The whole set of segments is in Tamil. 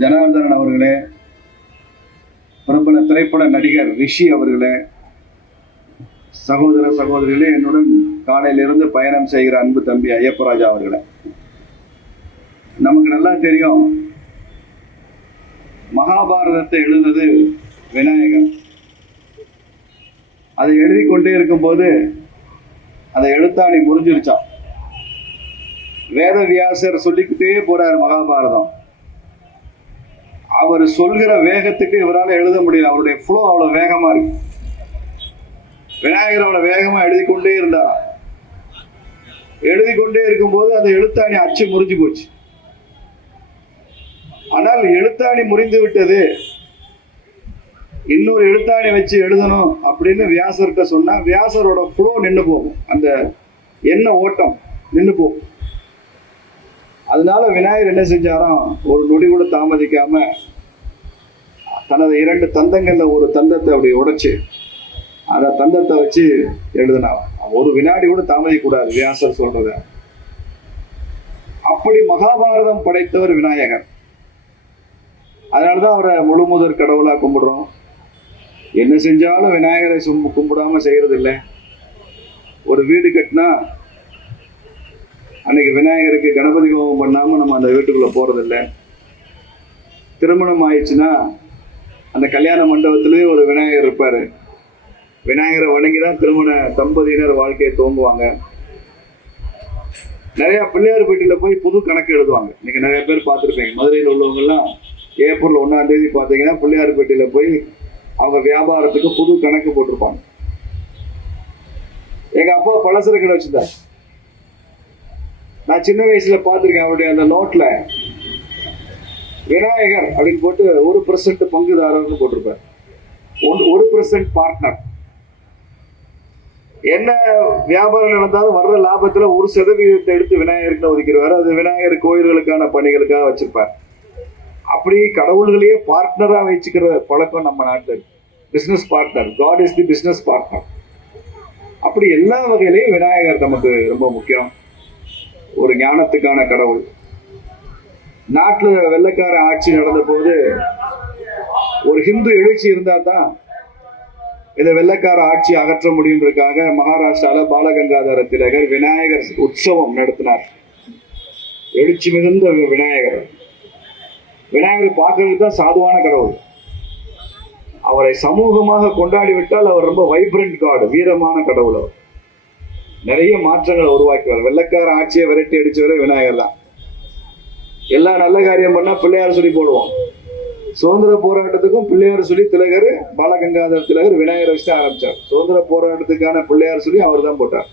ஜனார்தனன் அவர்களே பிரபல திரைப்பட நடிகர் ரிஷி அவர்களே சகோதர சகோதரிகளே என்னுடன் காலையிலிருந்து பயணம் செய்கிற அன்பு தம்பி ஐயப்பராஜா அவர்களே. நமக்கு நல்லா தெரியும் மகாபாரதத்தை எழுந்தது விநாயகர். அதை எழுதி கொண்டே இருக்கும்போது அதை எழுத்தாணி முறிஞ்சிருச்சான் வேதவியாசர் சொல்லிக்கிட்டே போறார் மகாபாரதம். அவர் சொல்கிற வேகத்துக்கு இவரால் எழுத முடியல. அவருடைய ஃப்ளோ அவ்வளோ வேகமாக இருக்கு. விநாயகர் அவ்வளோ வேகமாக எழுதி கொண்டே இருந்தாராம் எழுதி கொண்டே இருக்கும்போது அந்த எழுத்தாணி அச்சு முறிஞ்சு போச்சு. ஆனால் எழுத்தாணி முறிந்து விட்டது. இன்னொரு எழுத்தாணி வச்சு எழுதணும் அப்படின்னு வியாசர்கிட்ட சொன்னா வியாசரோட ஃப்ளோ நின்று போகும். அந்த எண்ண ஓட்டம் நின்று போகும். அதனால விநாயகர் என்ன செஞ்சாராம்? ஒரு நொடி கூட தாமதிக்காம தனது இரண்டு தந்தங்கள்ல ஒரு தந்தத்தை அப்படி உடைச்சு அந்த தந்தத்தை வச்சு எழுதினா ஒரு வினாடி கூட தாமதிக்கூடாது வியாசர் சொல்றத. அப்படி மகாபாரதம் படைத்தவர் விநாயகர். அதனாலதான் அவரை முழு முதற் கடவுளா கும்பிடுறோம். என்ன செஞ்சாலும் விநாயகரை கும்பிடாம செய்யறது இல்லை ஒரு வீடு கட்டினா அன்னைக்கு விநாயகருக்கு கணபதி ஹோமம் பண்ணாம நம்ம அந்த வீட்டுக்குள்ள போகிறதில்ல திருமணம் ஆயிடுச்சுன்னா அந்த கல்யாண மண்டபத்திலேயே ஒரு விநாயகர் இருப்பார். விநாயகரை வணங்கி தான் திருமண தம்பதியினர் வாழ்க்கையை தோங்குவாங்க நிறைய பிள்ளையார் வீட்டில் போய் புது கணக்கு எழுதுவாங்க. நீங்கள் நிறைய பேர் பார்த்துருப்பீங்க. மதுரையில் உள்ளவங்கெல்லாம் ஏப்ரல் ஒன்றாம் தேதி பார்த்தீங்கன்னா பிள்ளையார் பேட்டியில் போய் அவங்க வியாபாரத்துக்கு புது கணக்கு போட்டிருப்பாங்க. எங்கள் அப்பா பலசர கடை நான் சின்ன வயசுல பார்த்துருக்கேன் அவருடைய அந்த நோட்ல விநாயகர் அப்படின்னு போட்டு ஒரு பர்சன்ட் பங்குதாரர்னு போட்டிருப்பார். ஒன் ஒரு பர்சன்ட் பார்ட்னர் என்ன வியாபாரம் நடந்தாலும் வர்ற லாபத்துல ஒரு சதவீதத்தை எடுத்து விநாயகருக்கு ஒதுக்கிடுவார். அது விநாயகர் கோயில்களுக்கான பணிகளுக்காக வச்சிருப்பார். அப்படி கடவுள்களையே பார்ட்னரா வச்சுக்கிற பழக்கம் நம்ம நாட்டில் business partner God is the business partner அப்படி எல்லா வகையிலையும் விநாயகர் நமக்கு ரொம்ப முக்கியம். ஒரு ஞானத்துக்கான கடவுள். நாட்டில் வெள்ளைக்கார ஆட்சி நடந்த போது ஒரு ஹிந்து எழுச்சி இருந்தா தான் இந்த வெள்ளக்கார ஆட்சி அகற்ற முடியுன்றதுக்காக மகாராஷ்டிரால பாலகங்காதர திலகர் விநாயகர் உற்சவம் நடத்தினார். எழுச்சி மிகுந்த விநாயகர். விநாயகர் பார்க்கறதுக்கு தான் சாதுவான கடவுள். அவரை சமூகமாக கொண்டாடி விட்டால் அவர் ரொம்ப வைப்ரண்ட் காடு வீரமான கடவுள் அவர். நிறைய மாற்றங்களை உருவாக்குவார் வெள்ளக்கார ஆட்சியை விரட்டி அடிச்சவரே விநாயகர் தான் எல்லா நல்ல காரியம் பண்ணா பிள்ளையார் சொல்லி போடுவோம். சுதந்திர போராட்டத்துக்கும் பிள்ளையார் சொல்லி திலகர் பாலகங்காதர் திலகர் விநாயகர் வச்சு ஆரம்பிச்சார். சுதந்திர போராட்டத்துக்கான பிள்ளையார் சொல்லி அவர் தான் போட்டார்.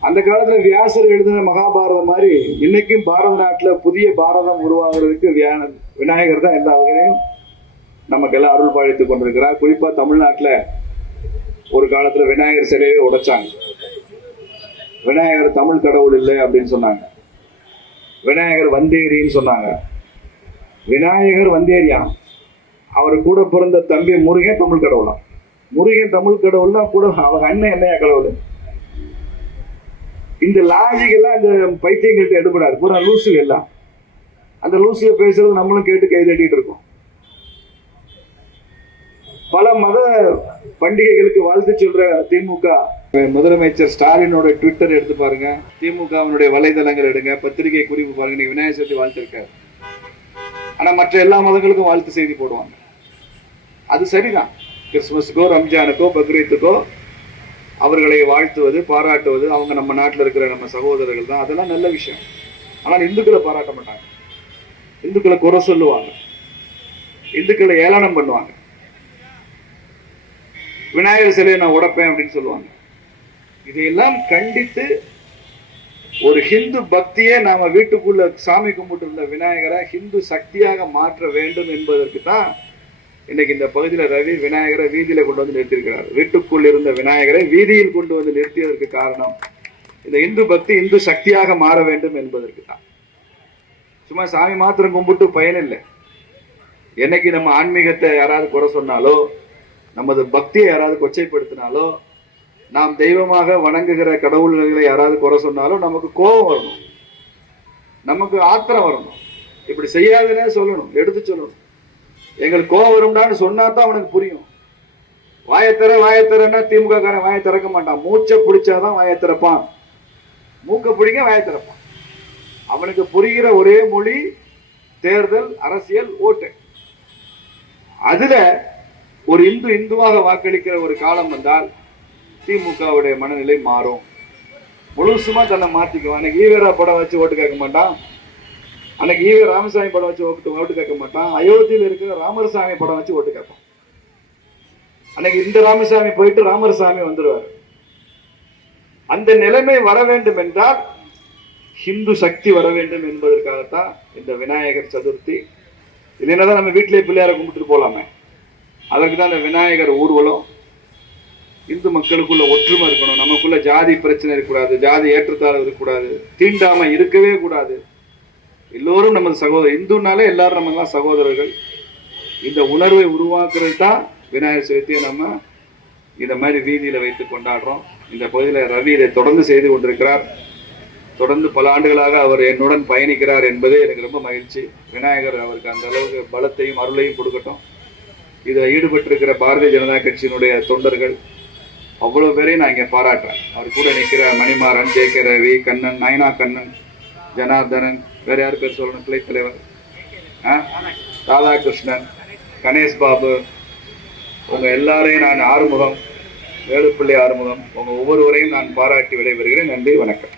அந்த காலத்துல வியாசர் எழுதின மகாபாரதம் மாதிரி இன்னைக்கும் பாரத நாட்டுல புதிய பாரதம் உருவாகிறதுக்கு வியா- விநாயகர் தான் எல்லா வகையிலையும் நமக்கு எல்லாம் அருள் பாழித்து கொண்டிருக்கிறார். குறிப்பா தமிழ்நாட்டுல ஒரு காலத்துல விநாயகர் சிலையை உடைச்சாங்க. விநாயகர் தமிழ் கடவுள் இல்லை அப்படின்னு சொன்னாங்க. விநாயகர் வந்தேரின்னு சொன்னாங்க. விநாயகர் வந்தேரியா? அவர் கூட பிறந்த தம்பி முருகன் தமிழ் கடவுளா முருகன் தமிழ் கடவுள்னா கூட அவங்க அண்ணன் என்னையா கடவுள்? இந்த லாஜிக் எல்லாம் இந்த பைத்தியங்கள்ட்ட எடுபடாது. பூரா லூசு எல்லாம். அந்த லூசியை பேசுறது நம்மளும் கேட்டு கைதட்டிட்டு இருக்கோம். பல மத பண்டிகைகளுக்கு வாழ்த்து சொல்ற திமுக. முதலமைச்சர் ஸ்டாலினோட ட்விட்டர் எடுத்து பாருங்க. திமுகவினுடைய வலைதளங்கள் எடுங்க. பத்திரிகை குறிப்பு பாருங்க. விநாயகர் சதுர்த்தி வாழ்த்திருக்காரு. ஆனா மற்ற எல்லா மதங்களுக்கும் வாழ்த்து செய்தி போடுவாங்க. அது சரிதான். கிறிஸ்துமஸுக்கோ ரம்ஜானுக்கோ பக்ரீத்துக்கோ அவர்களை வாழ்த்துவது பாராட்டுவது அவங்க நம்ம நாட்டில் இருக்கிற நம்ம சகோதரர்கள் தான். அதெல்லாம் நல்ல விஷயம். ஆனால் இந்துக்களை பாராட்ட மாட்டாங்க. இந்துக்களை குறை சொல்லுவாங்க. இந்துக்களை ஏளனம் பண்ணுவாங்க. விநாயகர் சிலையை நான் உடைப்பேன் அப்படின்னு சொல்லுவாங்க. இதையெல்லாம் கண்டித்து ஒரு ஹிந்து பக்தியே நாம வீட்டுக்குள்ள சாமி கும்பிட்டு இருந்த விநாயகரை ஹிந்து சக்தியாக மாற்ற வேண்டும் என்பதற்கு தான் இன்னைக்கு இந்த பகுதியில் ரவி விநாயகரை வீதியில கொண்டு வந்து நிறுத்தியிருக்கிறார். வீட்டுக்குள் இருந்த விநாயகரை வீதியில் கொண்டு வந்து நிறுத்தியதற்கு காரணம் இந்த இந்து பக்தி இந்து சக்தியாக மாற வேண்டும் என்பதற்கு தான். சும்மா சாமி மாத்திரம் கும்பிட்டு பயனில்லை. என்னைக்கு நம்ம ஆன்மீகத்தை யாராவது குறை சொன்னாலோ நமது பக்தியை யாராவது கொச்சைப்படுத்தினாலோ நாம் தெய்வமாக வணங்குகிற கடவுள்களை யாராவது குறை சொன்னாலும் நமக்கு கோபம் வரணும். நமக்கு ஆத்திரம் வரணும். இப்படி செய்யாதனே சொல்லணும் எடுத்து சொல்லணும். எங்களுக்கு கோவம் வரும்டான்னு சொன்னா தான் அவனுக்கு புரியும். வாயத்தர வாயத்தரன்னா திமுக காரன் வாயை திறக்க மாட்டான். மூச்சை பிடிச்சாதான் வாய திறப்பான். மூக்க பிடிக்க வாய திறப்பான். அவனுக்கு புரிகிற ஒரே மொழி தேர்தல் அரசியல் ஓட்டு. அதுல ஒரு இந்து இந்துவாக வாக்களிக்கிற ஒரு காலம் வந்தால் திமுகவுடைய மனநிலை மாறும். முழுசுமா தன்னை மாத்திக்குவான். அன்னைக்கு ஈவேரா படம் வச்சு ஓட்டு கேட்க மாட்டான். அன்னைக்கு ஈவே ராமசாமி படம் வச்சு ஓட்டு ஓட்டு கேட்க மாட்டான். அயோத்தியில் இருக்கிற ராமர்சாமி படம் வச்சு ஓட்டு கேட்பான். அன்னைக்கு இந்த ராமசாமி போயிட்டு ராமர்சாமி வந்துடுவார் அந்த நிலைமை வர வேண்டும் என்றால் ஹிந்து சக்தி வர வேண்டும் என்பதற்காகத்தான் இந்த விநாயகர் சதுர்த்தி. இல்லைன்னா தான் நம்ம வீட்டிலேயே பிள்ளையாரை கும்பிட்டுட்டு போகலாமே அதற்கு தான் இந்த விநாயகர் ஊர்வலம். இந்து மக்களுக்குள்ள ஒற்றுமை இருக்கணும். நமக்குள்ள ஜாதி பிரச்சனை இருக்கக்கூடாது ஜாதி ஏற்றத்தாழ்வு இருக்கக்கூடாது தீண்டாம இருக்கவே கூடாது. எல்லோரும் நமது சகோதரர் இந்துனாலே எல்லாரும் நம்ம தான் சகோதரர்கள். இந்த உணர்வை உருவாக்குறது தான் விநாயகர் சதுர்த்தியை நம்ம இந்த மாதிரி வீதியில் வைத்து கொண்டாடுறோம். இந்த பகுதியில் ரவி இதை தொடர்ந்து செய்து கொண்டிருக்கிறார். தொடர்ந்து பல ஆண்டுகளாக அவர் என்னுடன் பயணிக்கிறார் என்பதே எனக்கு ரொம்ப மகிழ்ச்சி. விநாயகர் அவருக்கு அந்த அளவுக்கு பலத்தையும் அருளையும் கொடுக்கட்டும். இதில் ஈடுபட்டிருக்கிற பாரதிய ஜனதா கட்சியினுடைய தொண்டர்கள் அவ்வளோ பேரையும் நான் இங்கே பாராட்டுறேன். அவர் கூட நிற்கிற மணிமாறன் ஜே கே ரவி கண்ணன் நயனா கண்ணன் ஜனார்தனன் வேறு யார் பேர் சொல்லணும் கிளை தலைவர்? ராதாகிருஷ்ணன் கணேஷ் பாபு உங்கள் எல்லாரையும் நான் ஆறுமுகம் வேலுப்பிள்ளை ஆறுமுகம் உங்கள் ஒவ்வொருவரையும் நான் பாராட்டி விடைபெறுகிறேன். நன்றி வணக்கம்.